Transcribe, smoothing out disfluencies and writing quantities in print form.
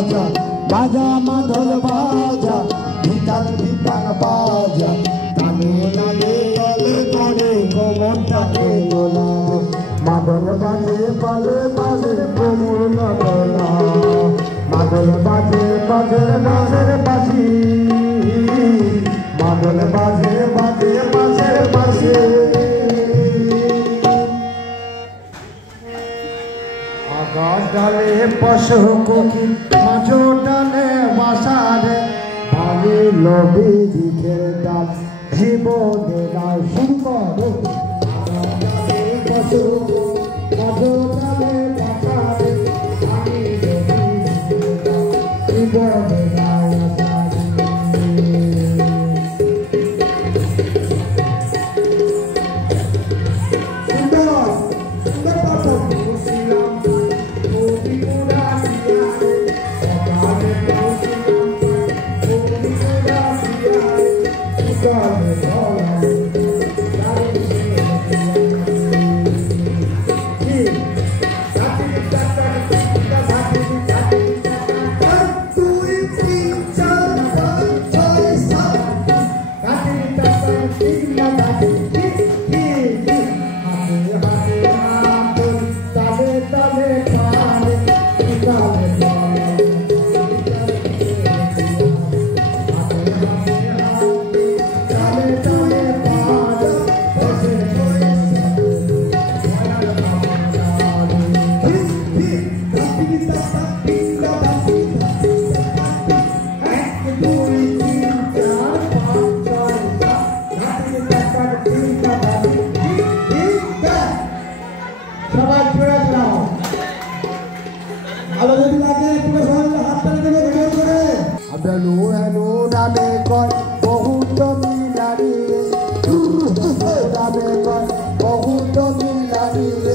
বাজা মাদল বাজা ভিতান ভিতান বাজা কানে নালে তলে করে কোমরটাকে দোলাবে মাদল বাজে বাজে বাজে কোমর না দোলা মাদল বাজে বাজে বাজে বাজি মাদল বাজে বাজে বাজে বাজে আগার ডালে বসো কোকি মাঝো ডালে বাসারে ভালো লবি দিতে ডাল জীবনে নাও শুরু করো আগার ডালে বসো মাঝো ডালে বাসারে ভালো লবি দিতে ডাল জীবনে নাও बहुत मिलारी